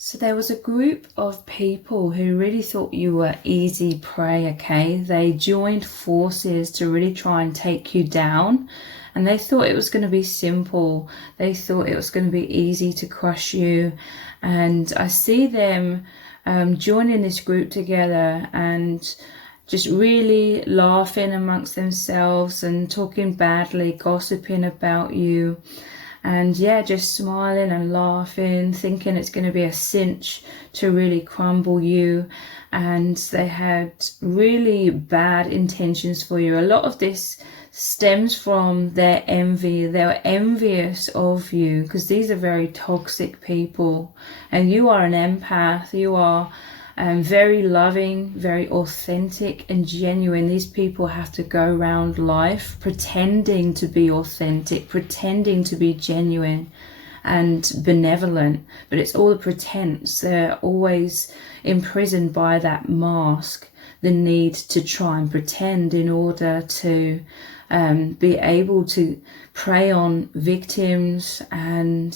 So there was a group of people who really thought you were easy prey, okay? They joined forces to really try and take you down, and they thought it was going to be simple. They thought it was going to be easy to crush you. And I see them joining this group together and just really laughing amongst themselves and talking badly, gossiping about you. And yeah, just smiling and laughing, thinking it's going to be a cinch to really crumble you. And they had really bad intentions for you. A lot of this stems from their envy. They were envious of you because these are very toxic people. And you are an empath. You are very loving, very authentic and genuine. These people have to go around life pretending to be authentic, pretending to be genuine and benevolent, but it's all a pretense. They're always imprisoned by that mask, the need to try and pretend in order to be able to prey on victims and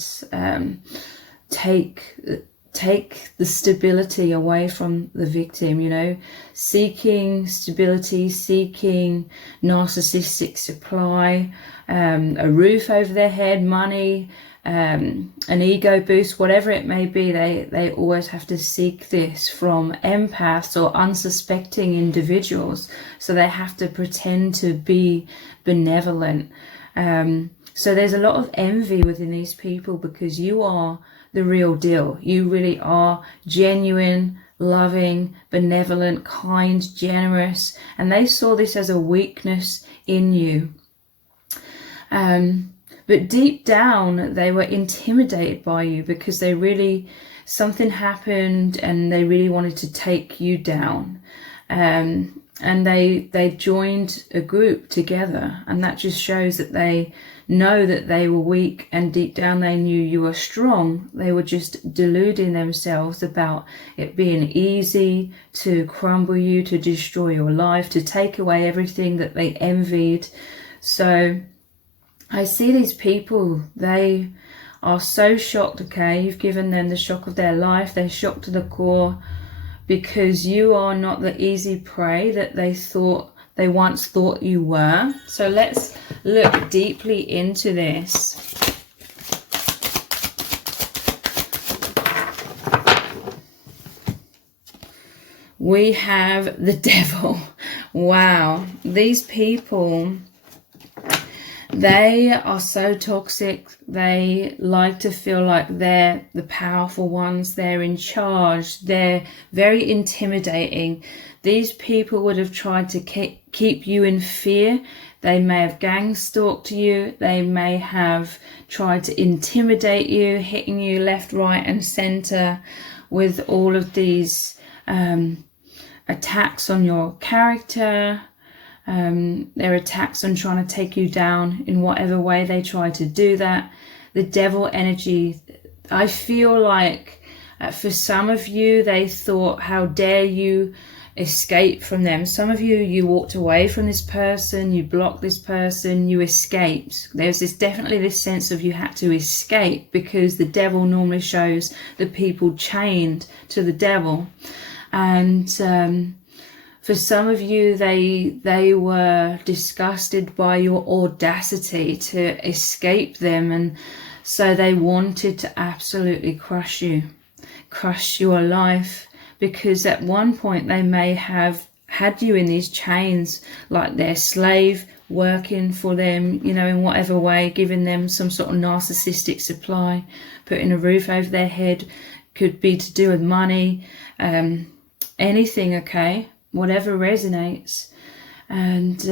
take the stability away from the victim, you know, seeking stability, seeking narcissistic supply, a roof over their head, money, an ego boost, whatever it may be. They always have to seek this from empaths or unsuspecting individuals. So they have to pretend to be benevolent. So there's a lot of envy within these people because you are the real deal. You really are genuine, loving, benevolent, kind, generous, and they saw this as a weakness in you. But deep down, they were intimidated by you because something happened and they really wanted to take you down. And they joined a group together, and that just shows that they know that they were weak, and deep down they knew you were strong. They were just deluding themselves about it being easy to crumble you, to destroy your life, to take away everything that they envied. So I see these people, they are so shocked, okay? You've given them the shock of their life. They're shocked to the core because you are not the easy prey that they once thought you were. So let's look deeply into this. We have the devil. Wow, these people, they are so toxic. They like to feel like they're the powerful ones. They're in charge. They're very intimidating. These people would have tried to keep you in fear. They may have gang stalked you. They may have tried to intimidate you, hitting you left, right and center with all of these attacks on your character. Their attacks on trying to take you down in whatever way they try to do that. The devil energy, I feel like for some of you, they thought, how dare you escape from them. Some of you, you walked away from this person, you blocked this person, you escaped. There's definitely this sense of you had to escape, because the devil normally shows the people chained to the devil. And for some of you, they were disgusted by your audacity to escape them, and so they wanted to absolutely crush your life, because at one point they may have had you in these chains like their slave, working for them, you know, in whatever way, giving them some sort of narcissistic supply, putting a roof over their head, could be to do with money, anything, okay, whatever resonates. And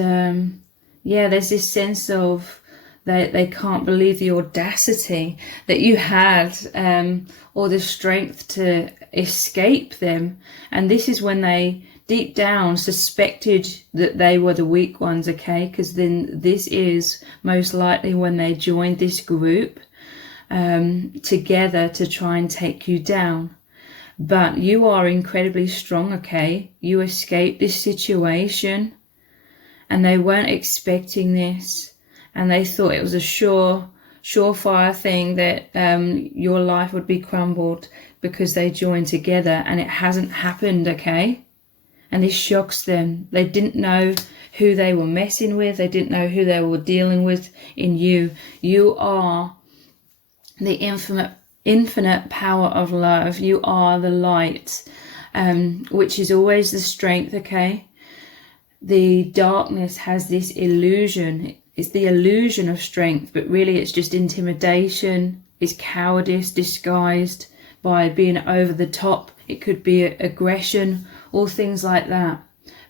yeah, there's this sense of they can't believe the audacity that you had, or the strength to escape them. And this is when they deep down suspected that they were the weak ones, okay? Because then this is most likely when they joined this group together to try and take you down. But you are incredibly strong, okay? You escaped this situation, and they weren't expecting this, and they thought it was a sure surefire thing that your life would be crumbled because they joined together, and it hasn't happened, okay? And this shocks them. They didn't know who they were messing with. They didn't know who they were dealing with in you. You are the infinite power of love. You are the light, which is always the strength, okay? The darkness has this illusion. It's the illusion of strength, but really it's just intimidation. It's cowardice disguised by being over the top. It could be aggression, all things like that.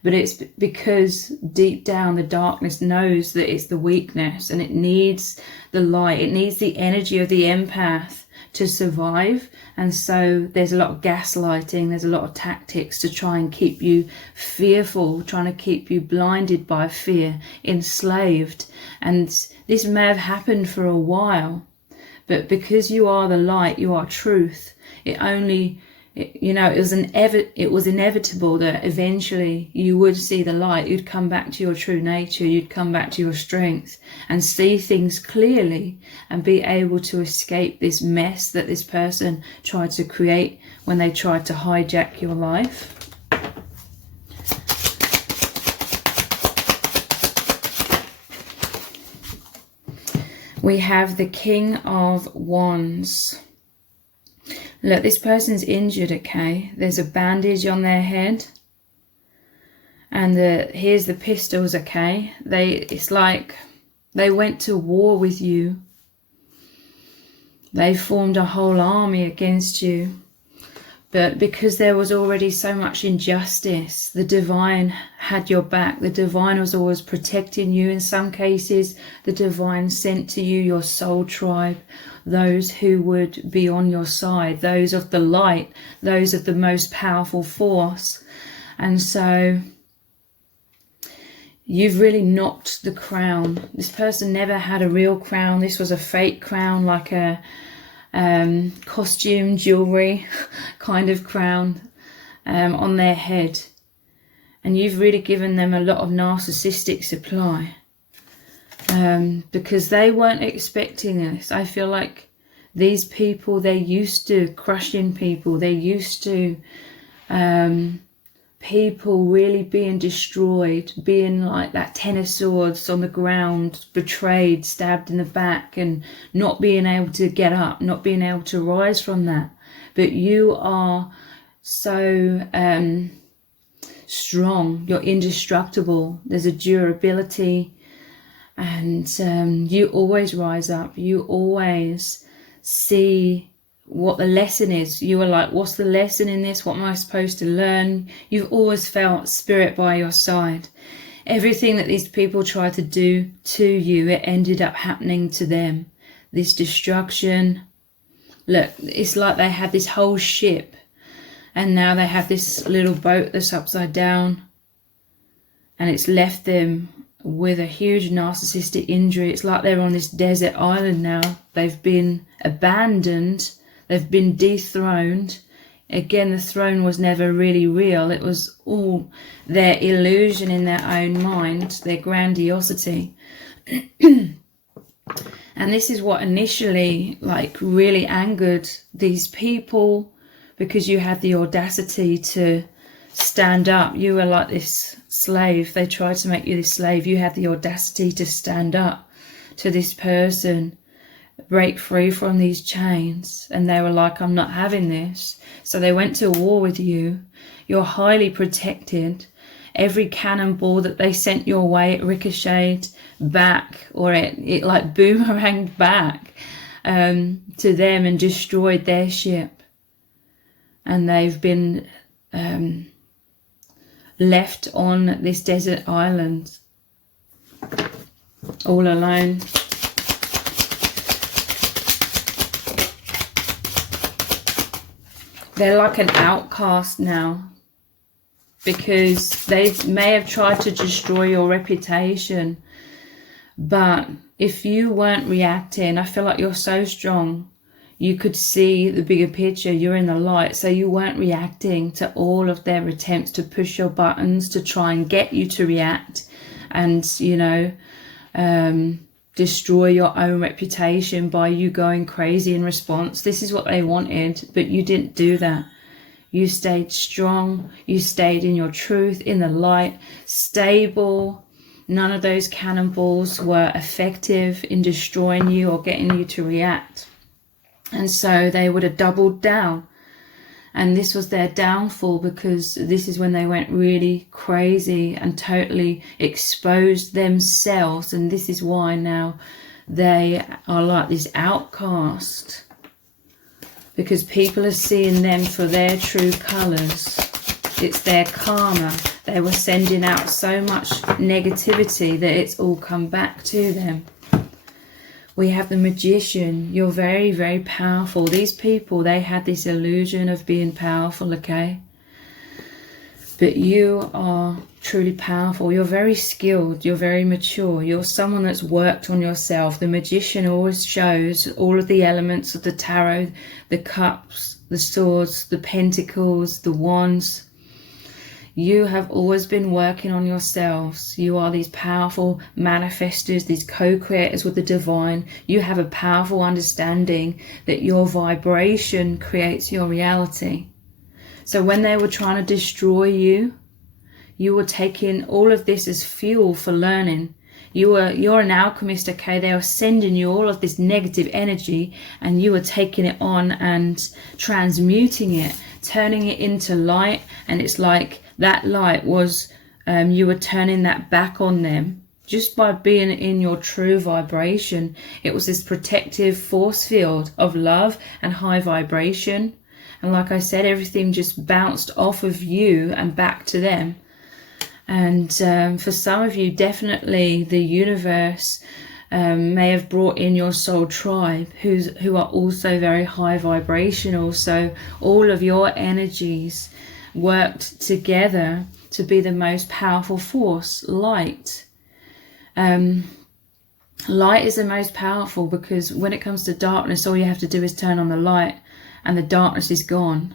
But it's because deep down the darkness knows that it's the weakness, and it needs the light. It needs the energy of the empath to survive. And so there's a lot of gaslighting. There's a lot of tactics to try and keep you fearful, trying to keep you blinded by fear, enslaved. And this may have happened for a while, but because you are the light, you are truth, it was inevitable that eventually you would see the light. You'd come back to your true nature. You'd come back to your strength and see things clearly and be able to escape this mess that this person tried to create when they tried to hijack your life. We have the King of Wands. Look, this person's injured, okay? There's a bandage on their head. And here's the pistols, okay? It's like they went to war with you. They formed a whole army against you. But because there was already so much injustice, the divine had your back. The divine was always protecting you. In some cases, the divine sent to you your soul tribe, those who would be on your side, those of the light, those of the most powerful force. And so you've really knocked the crown. This person never had a real crown. This was a fake crown, like a costume, jewelry kind of crown on their head. And you've really given them a lot of narcissistic supply. Because they weren't expecting this. I feel like these people, they're used to crushing people. They're used to people really being destroyed, being like that Ten of Swords on the ground, betrayed, stabbed in the back, and not being able to get up, not being able to rise from that. But you are so strong. You're indestructible. There's a durability. And you always rise up. You always see what the lesson is. You are like, what's the lesson in this? What am I supposed to learn? You've always felt spirit by your side. Everything that these people tried to do to you, it ended up happening to them. This destruction. Look, it's like they had this whole ship, and now they have this little boat that's upside down, and it's left them with a huge narcissistic injury. It's like they're on this desert island now. They've been abandoned. They've been dethroned. Again, the throne was never really real. It was all their illusion in their own mind, their grandiosity. And this is what initially like really angered these people, because you had the audacity to stand up. You were like this slave. They tried to make you this slave. You had the audacity to stand up to this person, break free from these chains. And they were like, I'm not having this. So they went to war with you. You're highly protected. Every cannonball that they sent your way, it ricocheted back, or it like boomeranged back to them and destroyed their ship. And they've been left on this desert island all alone. They're like an outcast now, because they may have tried to destroy your reputation, but if you weren't reacting, I feel like you're so strong, you could see the bigger picture. You're in the light, so you weren't reacting to all of their attempts to push your buttons to try and get you to react. And you know, destroy your own reputation by you going crazy in response. This is what they wanted, but you didn't do that. You stayed strong. You stayed in your truth, in the light, stable. None of those cannonballs were effective in destroying you or getting you to react. And so they would have doubled down. And this was their downfall, because this is when they went really crazy and totally exposed themselves. And this is why now they are like this outcast, because people are seeing them for their true colours. It's their karma. They were sending out so much negativity that it's all come back to them. We have the Magician. You're very, very powerful. These people, they had this illusion of being powerful, okay? But you are truly powerful. You're very skilled. You're very mature. You're someone that's worked on yourself. The Magician always shows all of the elements of the tarot, the cups, the swords, the pentacles, the wands. You have always been working on yourselves. You are these powerful manifestors, these co-creators with the divine. You have a powerful understanding that your vibration creates your reality. So when they were trying to destroy you, you were taking all of this as fuel for learning. You're an alchemist, okay? They are sending you all of this negative energy, and you are taking it on and transmuting it, turning it into light. And it's like that light was, you were turning that back on them just by being in your true vibration. It was this protective force field of love and high vibration. And like I said, everything just bounced off of you and back to them. And for some of you, definitely the universe may have brought in your soul tribe who are also very high vibrational. So all of your energies worked together to be the most powerful force, light. Light is the most powerful, because when it comes to darkness, all you have to do is turn on the light and the darkness is gone.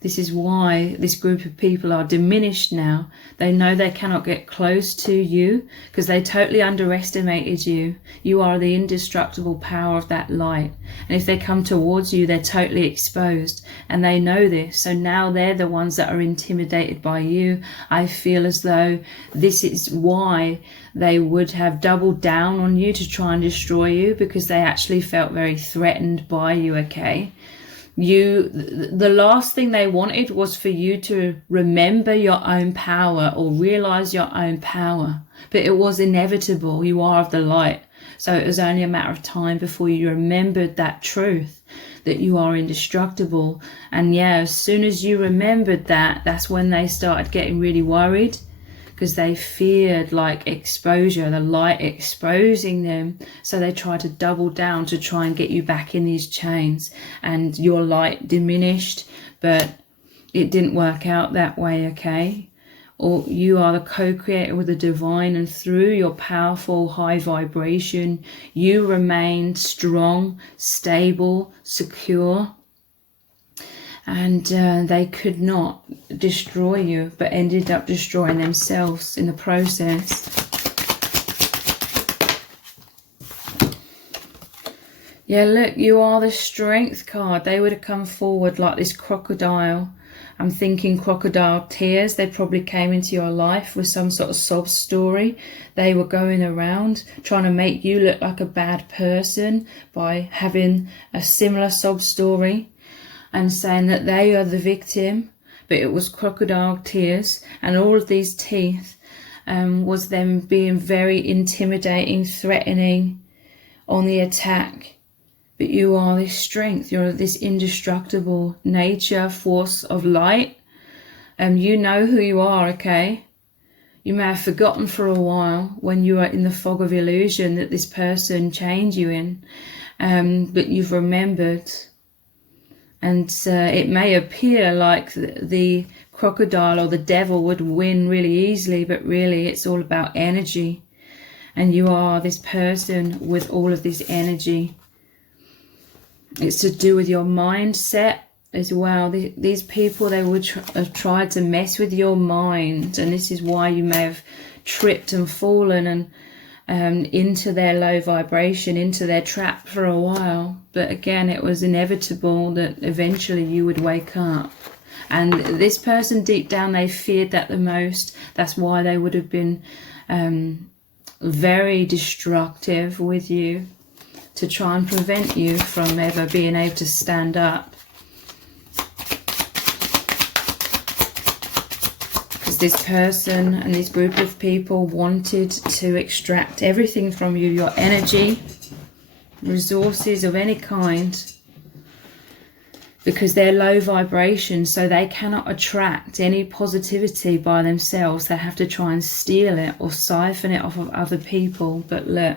This is why this group of people are diminished now. They know they cannot get close to you because they totally underestimated you. You are the indestructible power of that light. And if they come towards you, they're totally exposed. And they know this. So now they're the ones that are intimidated by you. I feel as though this is why they would have doubled down on you to try and destroy you, because they actually felt very threatened by you, okay? The last thing they wanted was for you to remember your own power or realize your own power, but it was inevitable. You are of the light, so it was only a matter of time before you remembered that truth, that you are indestructible. And yeah, as soon as you remembered that, that's when they started getting really worried, because they feared like exposure, the light exposing them. So they tried to double down to try and get you back in these chains, and your light diminished, but it didn't work out that way, okay? Or you are the co-creator with the divine, and through your powerful high vibration, you remain strong, stable, secure. And they could not destroy you, but ended up destroying themselves in the process. Yeah, look, you are the strength card. They would have come forward like this crocodile. I'm thinking crocodile tears. They probably came into your life with some sort of sob story. They were going around trying to make you look like a bad person by having a similar sob story, and saying that they are the victim, but it was crocodile tears, and all of these teeth was them being very intimidating, threatening, on the attack. But you are this strength, you're this indestructible nature, force of light, and you know who you are, okay? You may have forgotten for a while when you are in the fog of illusion that this person chained you in, but you've remembered. And it may appear like the crocodile or the devil would win really easily, but really it's all about energy. And you are this person with all of this energy. It's to do with your mindset as well. These people, they would have tried to mess with your mind. And this is why you may have tripped and fallen into their low vibration, into their trap for a while. But again, it was inevitable that eventually you would wake up. And this person deep down, they feared that the most. That's why they would have been very destructive with you, to try and prevent you from ever being able to stand up. Because this person and this group of people wanted to extract everything from you, your energy, resources of any kind, because they're low vibration, so they cannot attract any positivity by themselves. They have to try and steal it or siphon it off of other people. But look,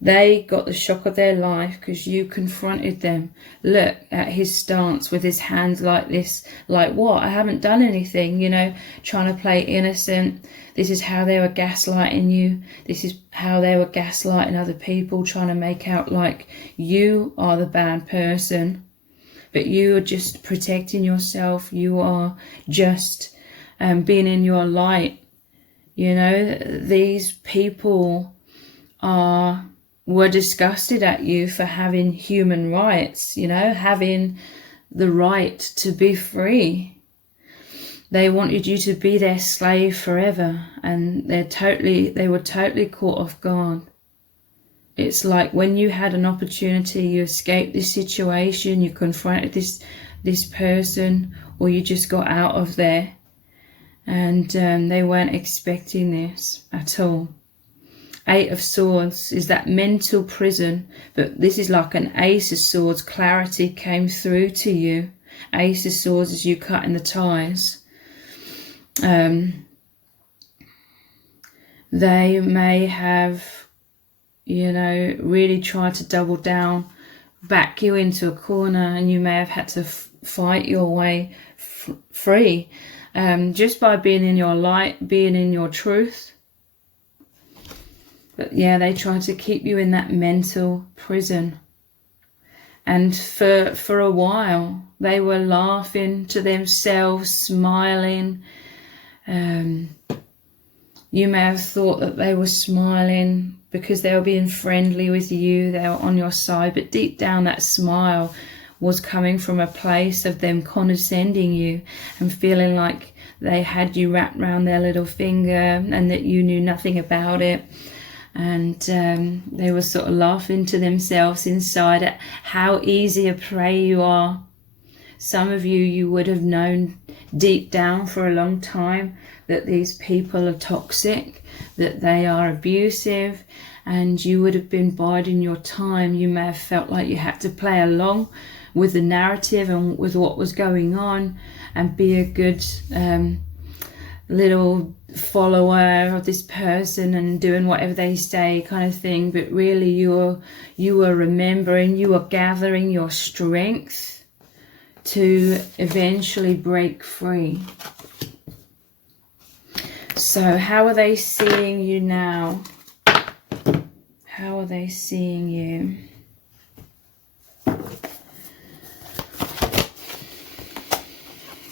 they got the shock of their life because you confronted them. Look at his stance with his hands like this. Like, what? I haven't done anything, you know, trying to play innocent. This is how they were gaslighting you. This is how they were gaslighting other people, trying to make out like you are the bad person. But you are just protecting yourself. You are just being in your light. You know, these people were disgusted at you for having human rights, you know, having the right to be free. They wanted you to be their slave forever, and they were totally caught off guard. It's like when you had an opportunity, you escaped this situation, you confronted this person, or you just got out of there, and they weren't expecting this at all. 8 of Swords is that mental prison, but this is like an Ace of Swords. Clarity came through to you. Ace of Swords is you cutting the ties. They may have, you know, really tried to double down, back you into a corner, and you may have had to fight your way free, just by being in your light, being in your truth. But yeah, they tried to keep you in that mental prison. And for a while, they were laughing to themselves, smiling. You may have thought that they were smiling because they were being friendly with you, they were on your side, but deep down that smile was coming from a place of them condescending you and feeling like they had you wrapped around their little finger and that you knew nothing about it. And they were sort of laughing to themselves inside at how easy a prey you are. Some of you would have known deep down for a long time that these people are toxic, that they are abusive, and you would have been biding your time. You may have felt like you had to play along with the narrative and with what was going on and be a good little follower of this person and doing whatever they say kind of thing. But really you were remembering, you were gathering your strength to eventually break free. So how are they seeing you now? How are they seeing you?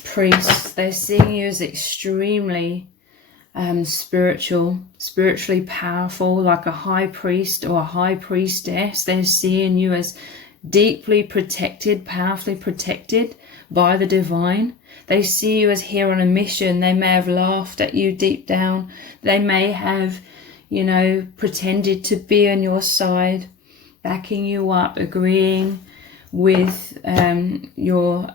Priests, they're seeing you as extremely spiritually powerful, like a high priest or a high priestess. They're seeing you as deeply protected, powerfully protected by the divine. They see you as here on a mission. They may have laughed at you deep down. They may have, you know, pretended to be on your side, backing you up, agreeing with your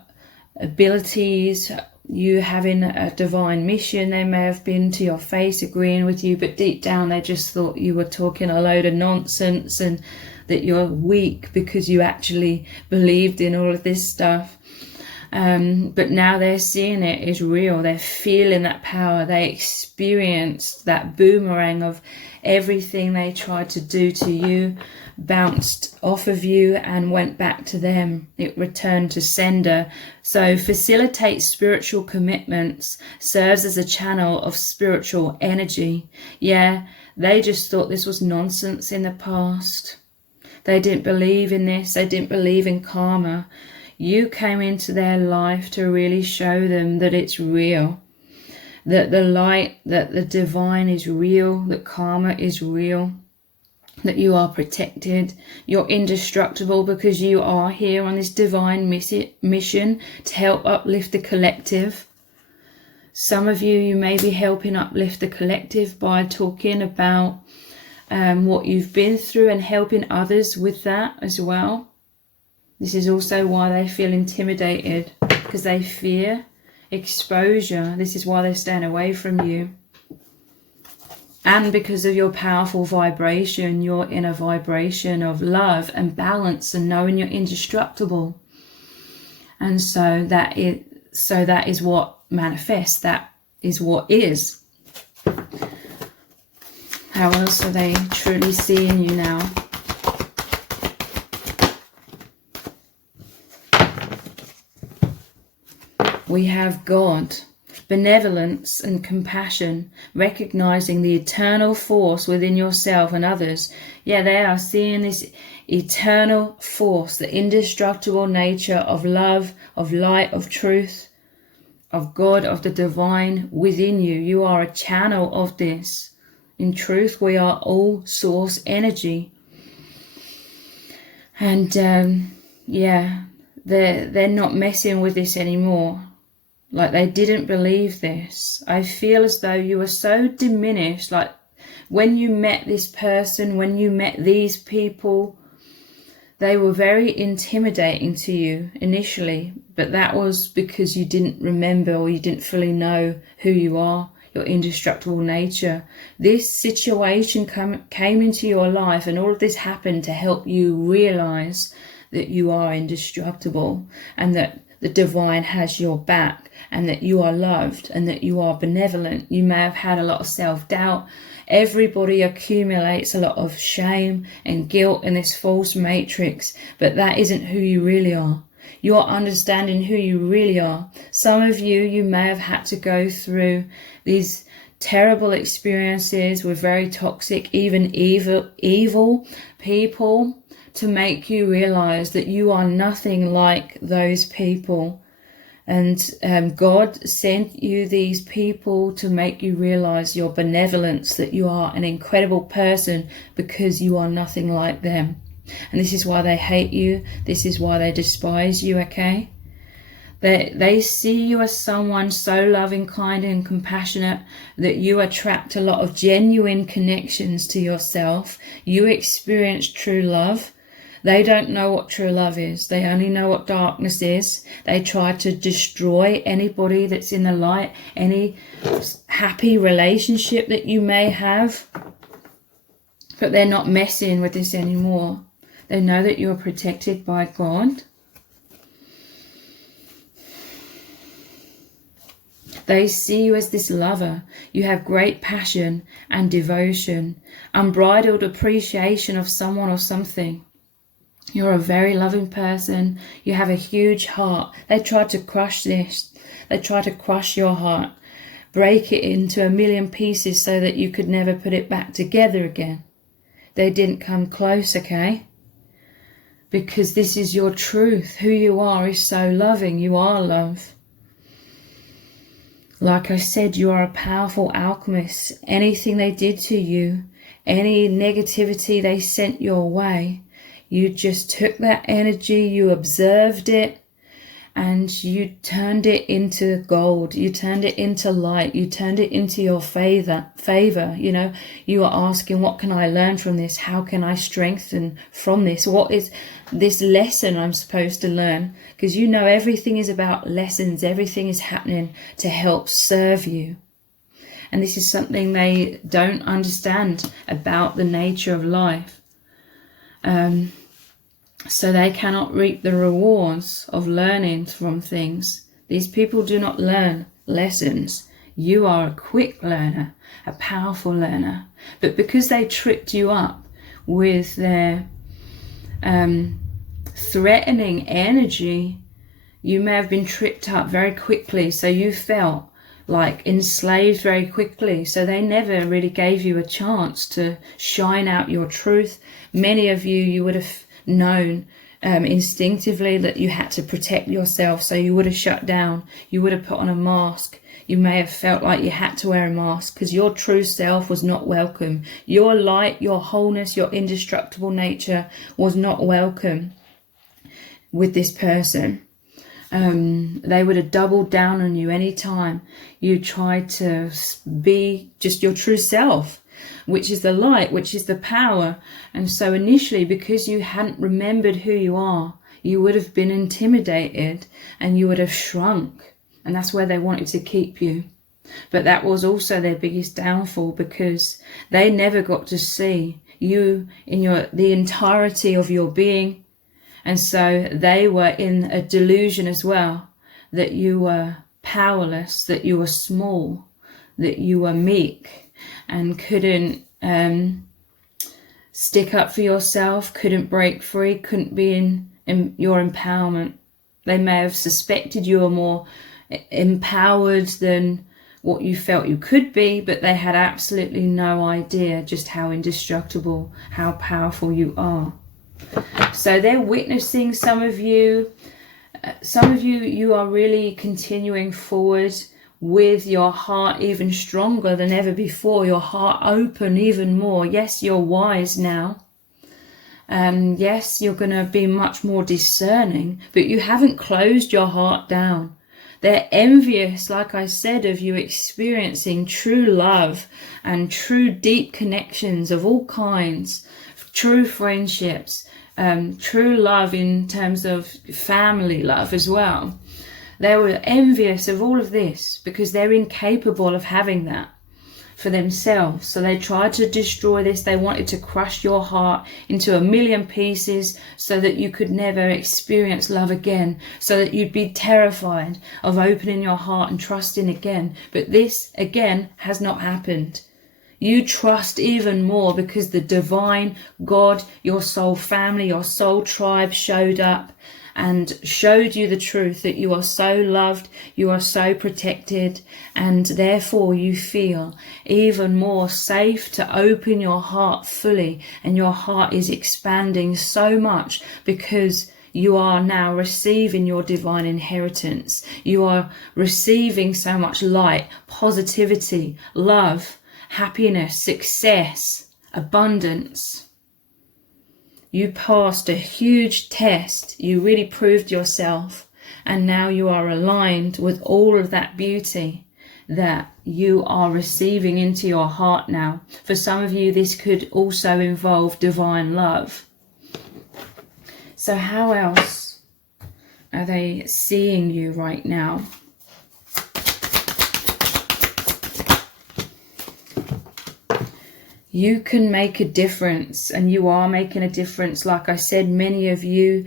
abilities, you having a divine mission. They may have been to your face agreeing with you, but deep down they just thought you were talking a load of nonsense and that you're weak because you actually believed in all of this stuff. But now they're seeing it is real. They're feeling that power. They experienced that boomerang of everything they tried to do to you bounced off of you and went back to them. It returned to sender. So facilitate spiritual commitments, serves as a channel of spiritual energy. Yeah, they just thought this was nonsense in the past. They didn't believe in this. They didn't believe in karma. You came into their life to really show them that it's real, that the light, that the divine is real, that karma is real. that you are protected, you're indestructible, because you are here on this divine mission to help uplift the collective. Some of you may be helping uplift the collective by talking about what you've been through and helping others with that as well. This is also why they feel intimidated, because they fear exposure. This is why they're staying away from you. And because of your powerful vibration, you're in a vibration of love and balance and knowing you're indestructible. And so that is what manifests. That is what is. How else are they truly seeing you now? We have God, benevolence and compassion, recognizing the eternal force within yourself and others. Yeah, they are seeing this eternal force, the indestructible nature of love, of light, of truth, of God, of the divine within you. You are a channel of this. In truth, we are all source energy. And yeah, they're not messing with this anymore. Like, they didn't believe this. I feel as though you were so diminished. Like, when you met this person, when you met these people, they were very intimidating to you initially. But that was because you didn't remember, or you didn't fully know who you are, your indestructible nature. This situation came into your life, and all of this happened to help you realize that you are indestructible, and that the divine has your back, and that you are loved, and that you are benevolent. You may have had a lot of self-doubt. Everybody accumulates a lot of shame and guilt in this false matrix, but that isn't who you really are. You're understanding who you really are. Some of you may have had to go through these terrible experiences with very toxic, even evil people, to make you realize that you are nothing like those people. And God sent you these people to make you realize your benevolence, that you are an incredible person, because you are nothing like them. And this is why they hate you. This is why they despise you, okay? They see you as someone so loving, kind and compassionate that you attract a lot of genuine connections to yourself. You experience true love. They don't know what true love is. They only know what darkness is. They try to destroy anybody that's in the light, any happy relationship that you may have. But they're not messing with this anymore. They know that you're protected by God. They see you as this lover. You have great passion and devotion, unbridled appreciation of someone or something. You're a very loving person. You have a huge heart. They tried to crush this. They tried to crush your heart, break it into a million pieces so that you could never put it back together again. They didn't come close, okay? Because this is your truth. Who you are is so loving. You are love. Like I said, you are a powerful alchemist. Anything they did to you, any negativity they sent your way, you just took that energy, you observed it, and you turned it into gold. You turned it into light. You turned it into your favor. You know, you are asking, what can I learn from this? How can I strengthen from this? What is this lesson I'm supposed to learn? Because you know everything is about lessons. Everything is happening to help serve you. And this is something they don't understand about the nature of life. So they cannot reap the rewards of learning from things. These people do not learn lessons. You are a quick learner, a powerful learner. But because they tripped you up with their threatening energy, you may have been tripped up very quickly. So you felt like enslaved very quickly. So they never really gave you a chance to shine out your truth. Many of you would have known instinctively that you had to protect yourself. So you would have shut down. You would have put on a mask. You may have felt like you had to wear a mask because your true self was not welcome. Your light, your wholeness, your indestructible nature was not welcome with this person. They would have doubled down on you any time you tried to be just your true self, which is the light, which is the power. And so initially, because you hadn't remembered who you are, you would have been intimidated and you would have shrunk. And that's where they wanted to keep you. But that was also their biggest downfall, because they never got to see you in the entirety of your being. And so they were in a delusion as well, that you were powerless, that you were small, that you were meek and couldn't stick up for yourself, couldn't break free, couldn't be in your empowerment. They may have suspected you were more empowered than what you felt you could be, but they had absolutely no idea just how indestructible, how powerful you are. So they're witnessing some of you, you are really continuing forward with your heart even stronger than ever before, your heart open even more. Yes, you're wise now. Yes, you're going to be much more discerning, but you haven't closed your heart down. They're envious, like I said, of you experiencing true love and true deep connections of all kinds, true friendships, true love in terms of family love as well. They were envious of all of this because they're incapable of having that for themselves. So they tried to destroy this. They wanted to crush your heart into a million pieces so that you could never experience love again, so that you'd be terrified of opening your heart and trusting again. But this, again, has not happened. You trust even more because the divine God, your soul family, your soul tribe showed up and showed you the truth that you are so loved, you are so protected, and therefore you feel even more safe to open your heart fully, and your heart is expanding so much because you are now receiving your divine inheritance. You are receiving so much light, positivity, love, happiness, success, abundance. You passed a huge test. You really proved yourself. And now you are aligned with all of that beauty that you are receiving into your heart now. For some of you, this could also involve divine love. So how else are they seeing you right now? You can make a difference, and you are making a difference. Like I said, many of you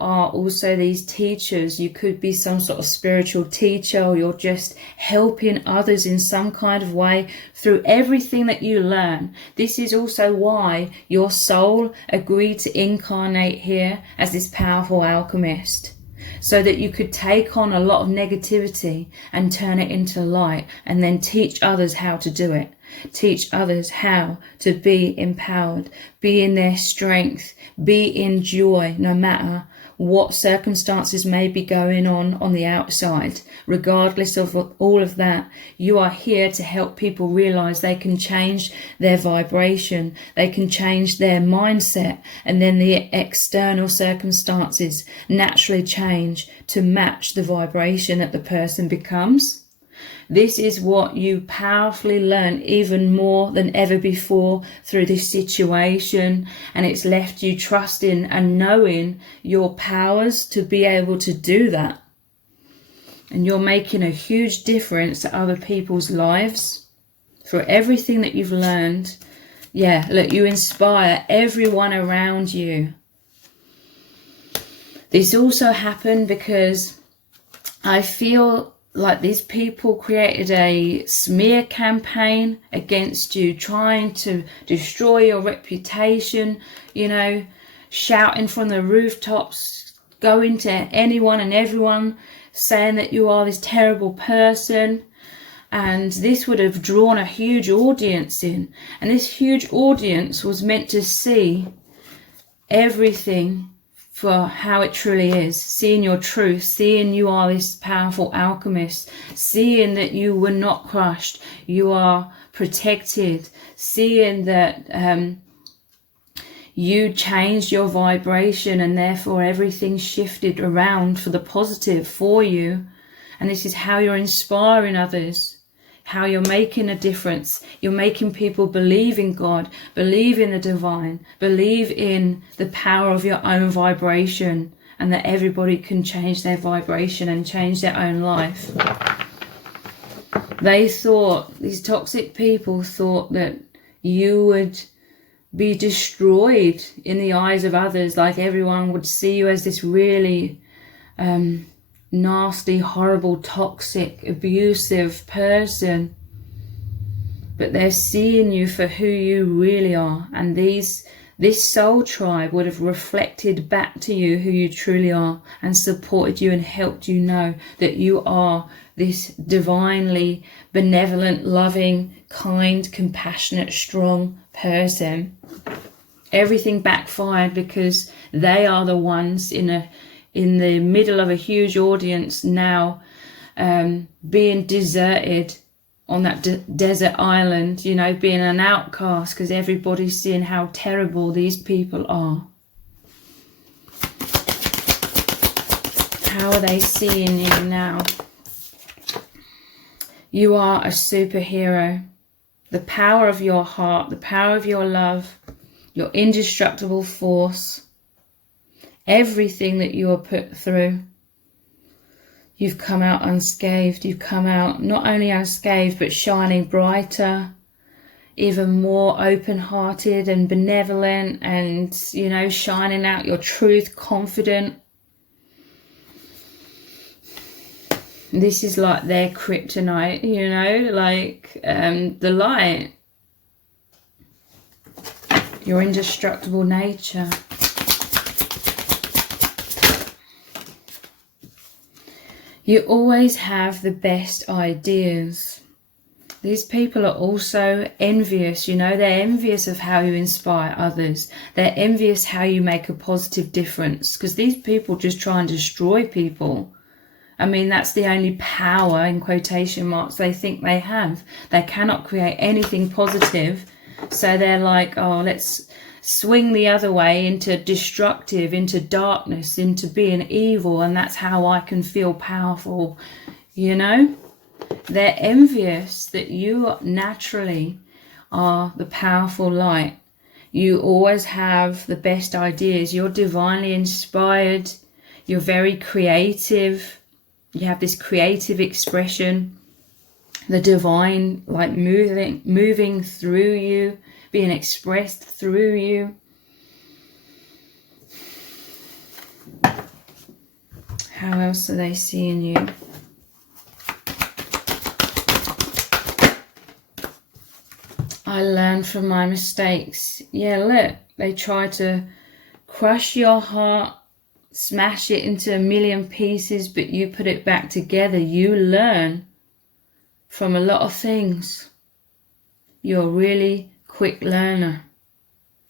are also these teachers. You could be some sort of spiritual teacher, or you're just helping others in some kind of way through everything that you learn. This is also why your soul agreed to incarnate here as this powerful alchemist, so that you could take on a lot of negativity and turn it into light, and then teach others how to do it. Teach others how to be empowered, be in their strength, be in joy, no matter what circumstances may be going on the outside. Regardless of all of that, you are here to help people realize they can change their vibration, they can change their mindset, and then the external circumstances naturally change to match the vibration that the person becomes. This is what you powerfully learn even more than ever before through this situation, and it's left you trusting and knowing your powers to be able to do that. And you're making a huge difference to other people's lives for everything that you've learned. Yeah, look, you inspire everyone around you. This also happened because I feel like these people created a smear campaign against you, trying to destroy your reputation, shouting from the rooftops, going to anyone and everyone, saying that you are this terrible person. And this would have drawn a huge audience in. And this huge audience was meant to see everything for how it truly is, seeing your truth, seeing you are this powerful alchemist, seeing that you were not crushed, you are protected, seeing that you changed your vibration and therefore everything shifted around for the positive for you. And this is how you're inspiring others, how you're making a difference. You're making people believe in God, believe in the divine, believe in the power of your own vibration, and that everybody can change their vibration and change their own life. They thought, these toxic people thought, that you would be destroyed in the eyes of others, like everyone would see you as this really nasty, horrible, toxic, abusive person. But they're seeing you for who you really are, and this soul tribe would have reflected back to you who you truly are and supported you and helped you know that you are this divinely benevolent, loving, kind, compassionate, strong person. Everything backfired because they are the ones in the middle of a huge audience now, being deserted on that desert island, you know, being an outcast because everybody's seeing how terrible these people are. How are they seeing you now? You are a superhero. The power of your heart, the power of your love, your indestructible force, everything that you are put through, you've come out unscathed. You've come out not only unscathed, but shining brighter, even more open-hearted and benevolent, and, you know, shining out your truth, confident. This is like their kryptonite, you know, like the light, your indestructible nature. You always have the best ideas. These people are also envious, you know, they're envious of how you inspire others. They're envious how you make a positive difference, because these people just try and destroy people. I mean, that's the only power, in quotation marks, they think they have. They cannot create anything positive. So they're like, oh, let's swing the other way into destructive, into darkness, into being evil. And that's how I can feel powerful, you know? They're envious that you naturally are the powerful light. You always have the best ideas. You're divinely inspired. You're very creative. You have this creative expression, the divine like moving through you, being expressed through you. How else are they seeing you? I learned from my mistakes. Yeah, look, they try to crush your heart, smash it into a million pieces, but you put it back together. You learn from a lot of things. You're a really quick learner,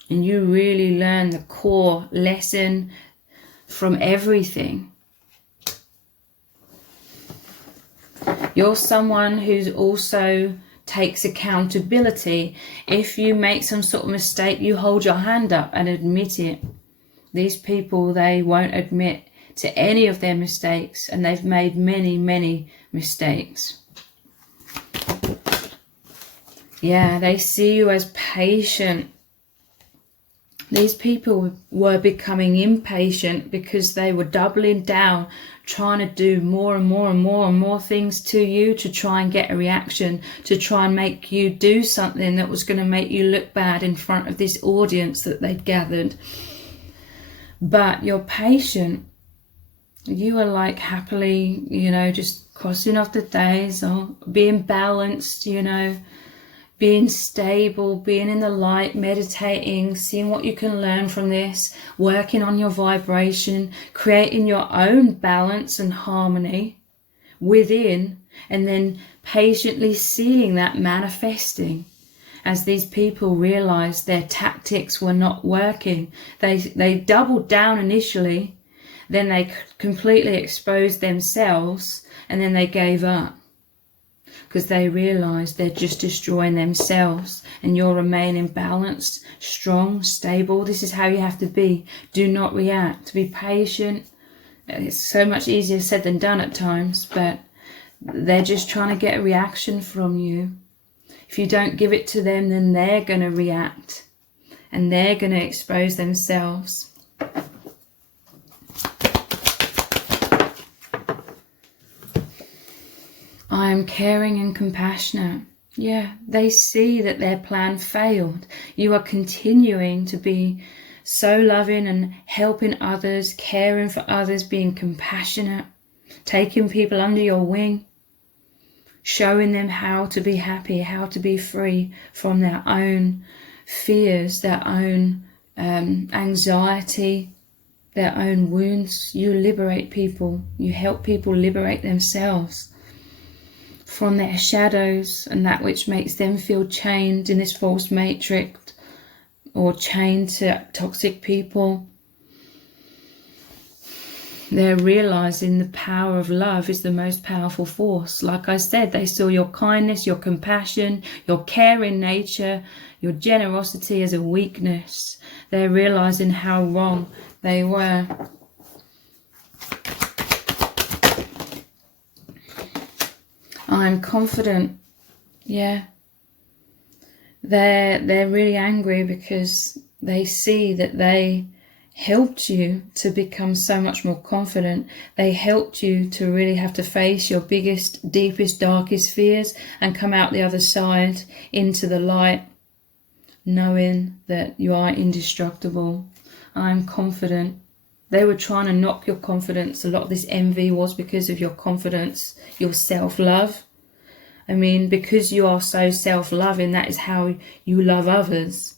and you really learn the core lesson from everything. You're someone who's also takes accountability. If you make some sort of mistake, you hold your hand up and admit it. These people, they won't admit to any of their mistakes, and they've made many, many mistakes. Yeah, they see you as patient. These people were becoming impatient because they were doubling down, trying to do more and more and more and more things to you to try and get a reaction, to try and make you do something that was going to make you look bad in front of this audience that they'd gathered. But you're patient. You are like happily, you know, just crossing off the days, or being balanced, you know, being stable, being in the light, meditating, seeing what you can learn from this, working on your vibration, creating your own balance and harmony within, and then patiently seeing that manifesting. as these people realized their tactics were not working. They doubled down initially, then they completely exposed themselves, and then they gave up because they realized they're just destroying themselves, and you're remaining balanced, strong, stable. This is how you have to be. Do not react. Be patient. It's so much easier said than done at times, but they're just trying to get a reaction from you. If you don't give it to them, then they're going to react and they're going to expose themselves. I am caring and compassionate. Yeah, they see that their plan failed. You are continuing to be so loving and helping others, caring for others, being compassionate, taking people under your wing, showing them how to be happy, how to be free from their own fears, their own anxiety, their own wounds. You liberate people. You help people liberate themselves from their shadows and that which makes them feel chained in this false matrix or chained to toxic people. They're realizing the power of love is the most powerful force. Like I said, they saw your kindness, your compassion, your caring nature, your generosity as a weakness. They're realizing how wrong they were. I'm confident. Yeah. They're really angry because they see that they helped you to become so much more confident. They helped you to really have to face your biggest, deepest, darkest fears and come out the other side into the light, knowing that you are indestructible. I'm confident. They were trying to knock your confidence. A lot of this envy was because of your confidence, your self-love. I mean, because you are so self-loving, that is how you love others.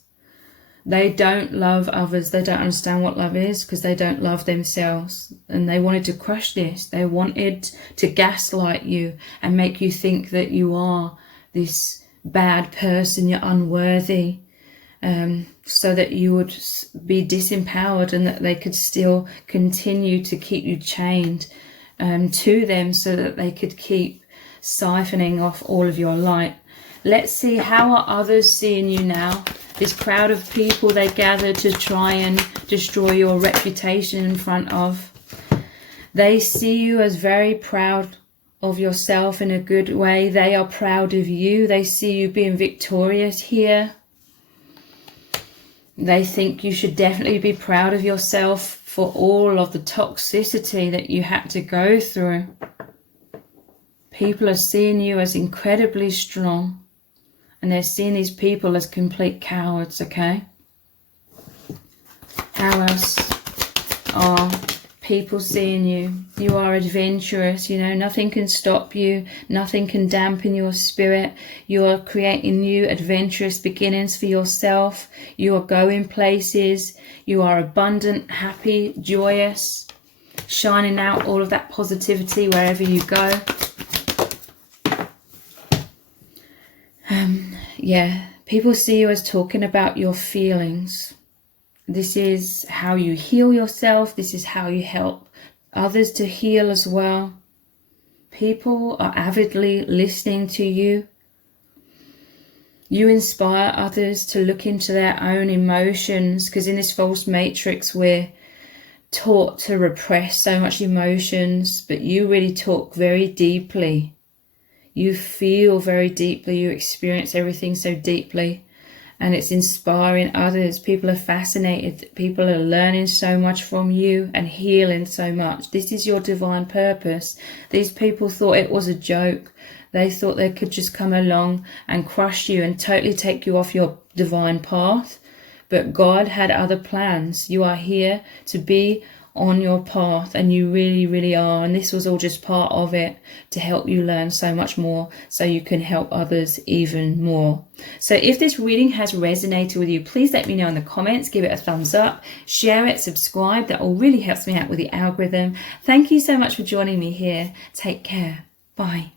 They don't love others. They don't understand what love is because they don't love themselves. And they wanted to crush this. They wanted to gaslight you and make you think that you are this bad person, you're unworthy, so that you would be disempowered and that they could still continue to keep you chained to them so that they could keep siphoning off all of your light. Let's see, how are others seeing you now? This crowd of people they gathered to try and destroy your reputation in front of. They see you as very proud of yourself in a good way. They are proud of you. They see you being victorious here. They think you should definitely be proud of yourself for all of the toxicity that you had to go through. People are seeing you as incredibly strong. And they're seeing these people as complete cowards, okay? How else are people seeing you? You are adventurous, you know, nothing can stop you. Nothing can dampen your spirit. You are creating new adventurous beginnings for yourself. You are going places. You are abundant, happy, joyous, shining out all of that positivity wherever you go. Yeah, people see you as talking about your feelings. This is how you heal yourself. This is how you help others to heal as well. People are avidly listening to you. You inspire others to look into their own emotions, because in this false matrix we're taught to repress so much emotions, but you really talk very deeply. You feel very deeply, you experience everything so deeply, and it's inspiring others. People are fascinated, people are learning so much from you and healing so much. This is your divine purpose. These people thought it was a joke. They thought they could just come along and crush you and totally take you off your divine path. But God had other plans. You are here to be on your path, and you really, really are. And this was all just part of it to help you learn so much more so you can help others even more. So if this reading has resonated with you, please let me know in the comments. Give it a thumbs up, share it, subscribe. That all really helps me out with the algorithm. Thank you so much for joining me here. Take care. Bye.